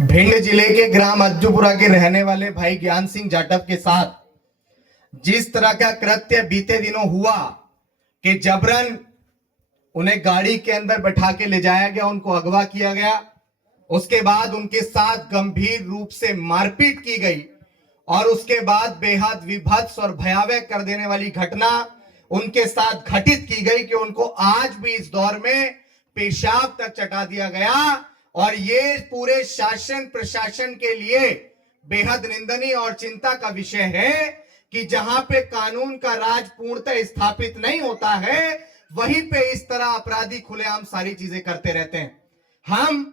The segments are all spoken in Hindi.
भिंड जिले के ग्राम अज्जूपुरा के रहने वाले भाई ज्ञान सिंह जाटव के साथ जिस तरह का कृत्य बीते दिनों हुआ कि जबरन उन्हें गाड़ी के अंदर बैठा के ले जाया गया, उनको अगवा किया गया, उसके बाद उनके साथ गंभीर रूप से मारपीट की गई और उसके बाद बेहद विभत्स और भयावह कर देने वाली घटना उनके साथ घटित की गई कि उनको आज भी इस दौर में पेशाब तक चटा दिया गया। और ये पूरे शासन प्रशासन के लिए बेहद निंदनीय और चिंता का विषय है कि जहां पे कानून का राज पूर्णतः स्थापित नहीं होता है, वहीं पे इस तरह अपराधी खुलेआम सारी चीजें करते रहते हैं। हम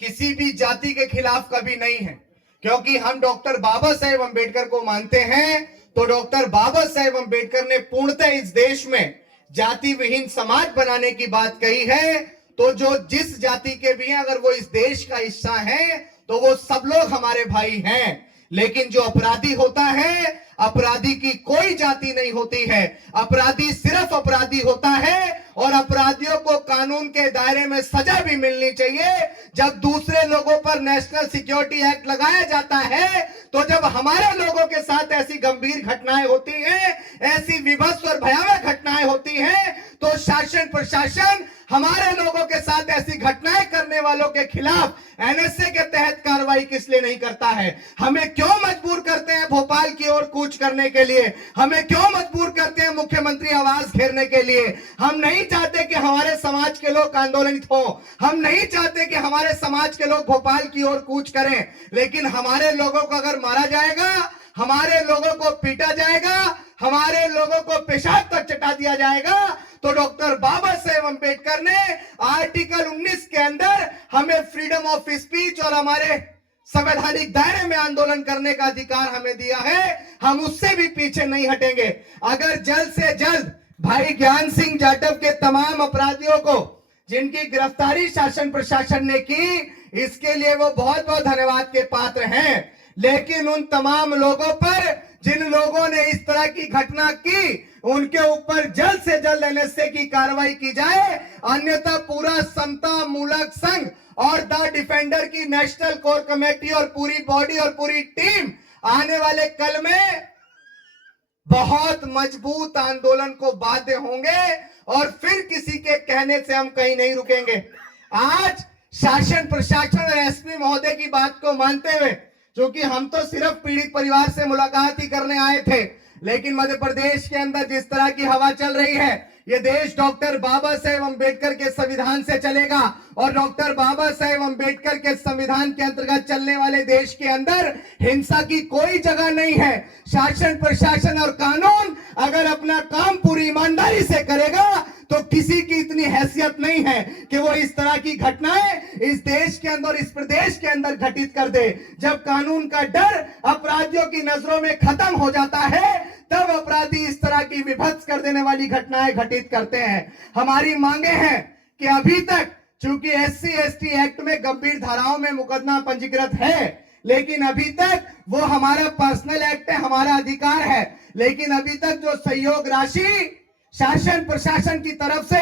किसी भी जाति के खिलाफ कभी नहीं है, क्योंकि हम डॉक्टर बाबा साहेब अंबेडकर को मानते हैं। तो डॉक्टर बाबा साहेब अंबेडकर ने पूर्णतः इस देश में जाति विहीन समाज बनाने की बात कही है। तो जो जिस जाति के भी हैं, अगर वो इस देश का हिस्सा है तो वो सब लोग हमारे भाई हैं। लेकिन जो अपराधी होता है, अपराधी की कोई जाति नहीं होती है, अपराधी सिर्फ अपराधी होता है। और अपराधियों को कानून के दायरे में सजा भी मिलनी चाहिए। जब दूसरे लोगों पर नेशनल सिक्योरिटी एक्ट लगाया जाता है, तो जब हमारे लोगों के साथ ऐसी गंभीर घटनाएं होती हैं, ऐसी विभत्स और भयावह घटनाएं होती हैं, तो शासन प्रशासन हमारे लोगों के साथ ऐसी घटनाएं करने वालों के खिलाफ एनएसए के तहत कार्रवाई किस लिए नहीं करता है? हमें क्यों मजबूर करते हैं भोपाल की ओर कूच करने के लिए? हमें क्यों मजबूर करते हैं मुख्यमंत्री आवास घेरने के लिए? हम नहीं चाहते कि हमारे समाज के लोग आंदोलित हो, हम नहीं चाहते कि हमारे समाज के लोग भोपाल की ओर कूच करें। लेकिन हमारे लोगों को अगर मारा जाएगा, हमारे लोगों को पीटा जाएगा, हमारे लोगों को पेशाब तक चटा दिया जाएगा, तो डॉक्टर बाबा साहेब अंबेडकर ने आर्टिकल 19 के अंदर हमें फ्रीडम ऑफ स्पीच और हमारे संवैधानिक दायरे में आंदोलन करने का अधिकार हमें दिया है। हम उससे भी पीछे नहीं हटेंगे। अगर जल्द से जल्द भाई ज्ञान सिंह जाटव के तमाम अपराधियों को जिनकी गिरफ्तारी शासन प्रशासन ने की, इसके लिए वो बहुत बहुत धन्यवाद के पात्र हैं। लेकिन उन तमाम लोगों पर जिन लोगों ने इस तरह की घटना की, उनके ऊपर जल्द से जल्द एनएसए की कार्रवाई की जाए, अन्यथा पूरा समता मूलक संघ और द डिफेंडर की नेशनल कोर कमेटी और पूरी बॉडी और पूरी टीम आने वाले कल में बहुत मजबूत आंदोलन को बाध्य होंगे और फिर किसी के कहने से हम कहीं नहीं रुकेंगे। आज शासन प्रशासन और एसपी महोदय की बात को मानते हुए, क्योंकि हम तो सिर्फ पीड़ित परिवार से मुलाकात ही करने आए थे, लेकिन मध्य प्रदेश के अंदर जिस तरह की हवा चल रही है, ये देश डॉक्टर बाबा साहेब अंबेडकर के संविधान से चलेगा और डॉक्टर बाबा साहेब अंबेडकर के संविधान के अंतर्गत चलने वाले देश के अंदर हिंसा की कोई जगह नहीं है। शासन प्रशासन और कानून अगर अपना काम पूरी ईमानदारी से करेगा तो किसी की इतनी हैसियत नहीं है कि वो इस तरह की घटनाएं इस देश के अंदर, इस प्रदेश के अंदर घटित कर दे। जब कानून का डर अपराधियों की नजरों में खत्म हो जाता है, तब अपराधी इस तरह की विभत्स कर देने वाली घटनाएं घटित करते हैं। हमारी मांगे हैं कि अभी तक चूंकि एससी एसटी एक्ट में गंभीर धाराओं में मुकदमा पंजीकृत है, लेकिन अभी तक वो हमारा पर्सनल एक्ट है, हमारा अधिकार है, लेकिन अभी तक जो सहयोग राशि शासन प्रशासन की तरफ से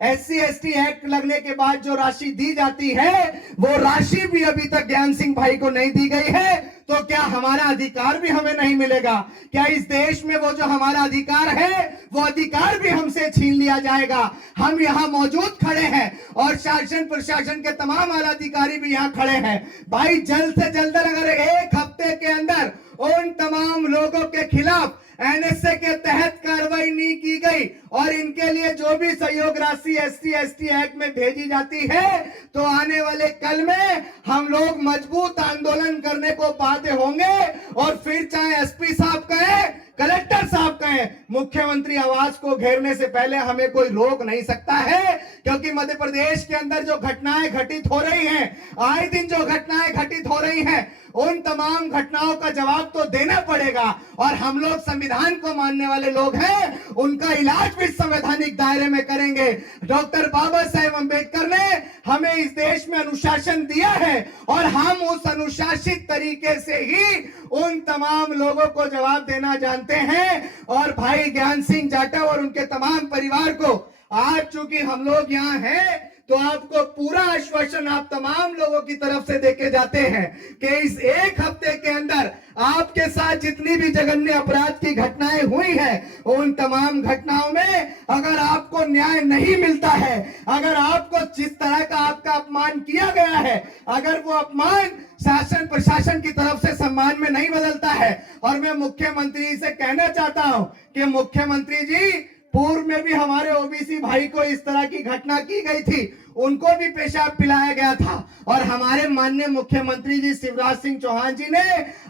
एससी एसटी एक्ट लगने के बाद जो राशि दी जाती है, वो राशि भी अभी तक ज्ञान सिंह भाई को नहीं दी गई है। तो क्या हमारा अधिकार भी हमें नहीं मिलेगा? क्या इस देश में वो जो हमारा अधिकार है, वो अधिकार भी हमसे छीन लिया जाएगा? हम यहाँ मौजूद खड़े हैं और शासन प्रशासन के तमाम आला अधिकारी भी यहाँ खड़े हैं। भाई जल्द से जल्द अगर एक हफ्ते के अंदर उन तमाम लोगों के खिलाफ एनएसए के तहत कार्रवाई नहीं की गई और इनके लिए जो भी सहयोग राशि एससी एसटी एक्ट में भेजी जाती है, तो आने वाले कल में हम लोग मजबूत आंदोलन करने को बाध्य होंगे। और फिर चाहे एसपी साहब कहें, कलेक्टर साहब कहें, मुख्यमंत्री आवास को घेरने से पहले हमें कोई रोक नहीं सकता है। क्योंकि मध्य प्रदेश के अंदर जो घटनाएं घटित हो रही हैं, आए दिन जो घटनाएं घटित हो रही हैं, उन तमाम घटनाओं का जवाब तो देना पड़ेगा। और हम लोग संविधान को मानने वाले लोग हैं, उनका इलाज भी संवैधानिक दायरे में करेंगे। डॉक्टर बाबा साहेब अंबेडकर ने हमें इस देश में अनुशासन दिया है और हम उस अनुशासित तरीके से ही उन तमाम लोगों को जवाब देना जानते हैं। और भाई ज्ञान सिंह जाटव और उनके तमाम परिवार को आज चूंकि हम लोग यहाँ हैं, तो आपको पूरा आश्वासन आप तमाम लोगों की तरफ से देके जाते हैं कि इस एक हफ्ते के अंदर आपके साथ जितनी भी जघन्य अपराध की घटनाएं हुई हैं, उन तमाम घटनाओं में अगर आपको न्याय नहीं मिलता है, अगर आपको जिस तरह का आपका अपमान किया गया है, अगर वो अपमान शासन प्रशासन की तरफ से सम्मान में नहीं बदलता है, और मैं मुख्यमंत्री से कहना चाहता हूं कि मुख्यमंत्री जी, पूर्व में भी हमारे ओबीसी भाई को इस तरह की घटना की गई थी, उनको भी पेशाब पिलाया गया था, और हमारे माननीय मुख्यमंत्री जी शिवराज सिंह चौहान जी ने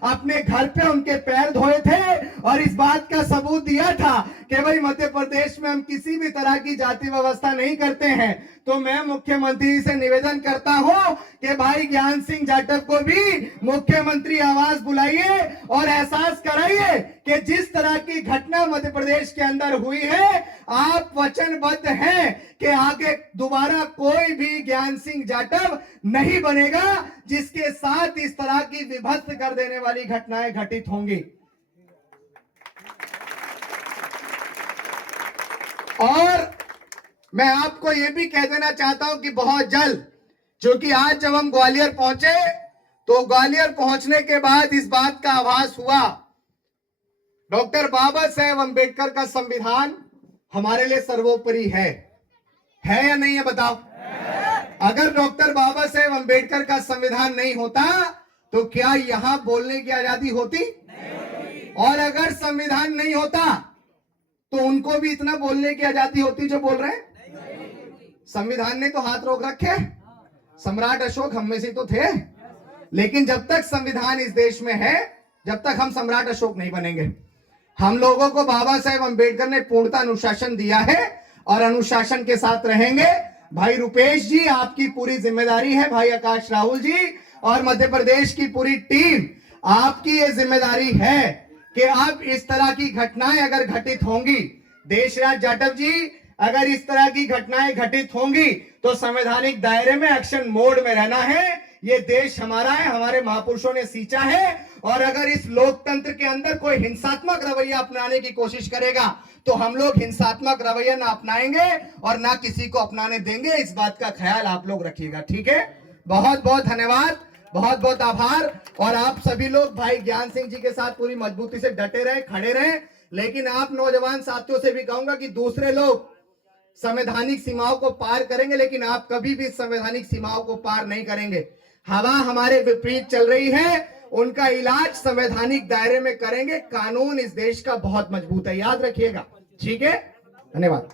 अपने घर पे उनके पैर धोए थे और इस बात का सबूत दिया था कि भाई मध्य प्रदेश में हम किसी भी तरह की जाति व्यवस्था नहीं करते हैं। तो मैं मुख्यमंत्री से निवेदन करता हूं कि भाई ज्ञान सिंह जाटव को भी मुख्यमंत्री आवास बुलाइए और एहसास कराइए कि जिस तरह की घटना मध्य प्रदेश के अंदर हुई है, आप वचनबद्ध हैं कि आगे दोबारा कोई भी ज्ञान सिंह जाटव नहीं बनेगा जिसके साथ इस तरह की विभत्स कर देने वाली घटनाएं घटित होंगी। और मैं आपको यह भी कह देना चाहता हूं कि बहुत जल्द, क्योंकि आज जब हम ग्वालियर पहुंचे तो ग्वालियर पहुंचने के बाद इस बात का आभास हुआ, डॉक्टर बाबा साहेब अंबेडकर का संविधान हमारे लिए सर्वोपरि है या नहीं है? बताओ। अगर डॉक्टर बाबा साहेब अंबेडकर का संविधान नहीं होता तो क्या यहां बोलने की आजादी होती? और अगर संविधान नहीं होता तो उनको भी इतना बोलने की आजादी होती जो बोल रहे हैं? संविधान ने तो हाथ रोक रखे। सम्राट अशोक हम में से तो थे, लेकिन जब तक संविधान इस देश में है, जब तक हम सम्राट अशोक नहीं बनेंगे। हम लोगों को बाबा साहेब अंबेडकर ने पूर्णतः अनुशासन दिया है और अनुशासन के साथ रहेंगे। भाई रुपेश जी, आपकी पूरी जिम्मेदारी है, भाई आकाश राहुल जी और मध्य प्रदेश की पूरी टीम, आपकी ये जिम्मेदारी है कि आप इस तरह की घटनाएं अगर घटित होंगी, देशराज जाटव जी, अगर इस तरह की घटनाएं घटित होंगी तो संवैधानिक दायरे में एक्शन मोड में रहना है। ये देश हमारा है, हमारे महापुरुषों ने सींचा है, और अगर इस लोकतंत्र के अंदर कोई हिंसात्मक रवैया अपनाने की कोशिश करेगा तो हम लोग हिंसात्मक रवैया ना अपनाएंगे और ना किसी को अपनाने देंगे। इस बात का ख्याल आप लोग रखिएगा, ठीक है? बहुत बहुत धन्यवाद, बहुत बहुत आभार। और आप सभी लोग भाई ज्ञान सिंह जी के साथ पूरी मजबूती से डटे रहे, खड़े रहे। लेकिन आप नौजवान साथियों से भी कहूंगा कि दूसरे लोग संवैधानिक सीमाओं को पार करेंगे, लेकिन आप कभी भी संवैधानिक सीमाओं को पार नहीं करेंगे। हवा हमारे विपरीत चल रही है, उनका इलाज संवैधानिक दायरे में करेंगे। कानून इस देश का बहुत मजबूत है, याद रखिएगा, ठीक है? धन्यवाद।